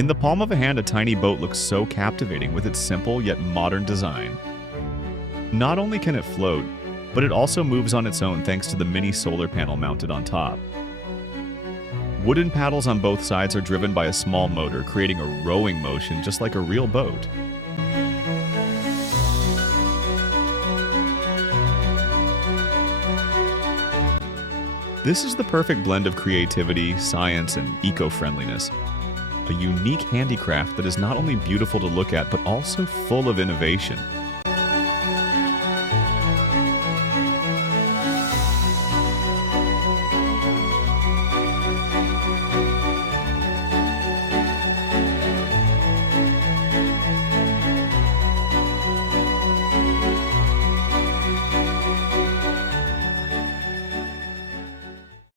In the palm of a hand, a tiny boat looks so captivating with its simple yet modern design. Not only can it float, but it also moves on its own thanks to the mini solar panel mounted on top. Wooden paddles on both sides are driven by a small motor, creating a rowing motion just like a real boat. This is the perfect blend of creativity, science, and eco-friendliness. A unique handicraft that is not only beautiful to look at, but also full of innovation.